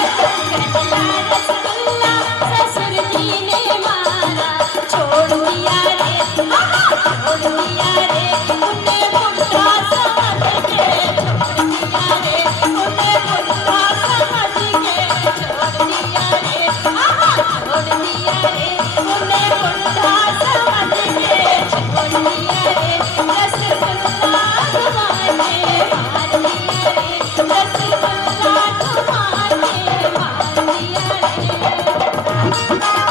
कहला रसगुल्ला ससुर जी ने मारा, छोड़ दिया रे, छोड़ दिया रे, उन्हें बुढ़ा समझ के, छोड़ दिया रे, उन्हें बुढ़ा समझ के, छोड़ दिया रे, छोड़ दिया रे, उन्हें बुढ़ा समझ के, छोड़ दिया रे, रसगुल्ला घुमा के मार दिया रे, रसगुल्ला घुमा के मार दिया रे।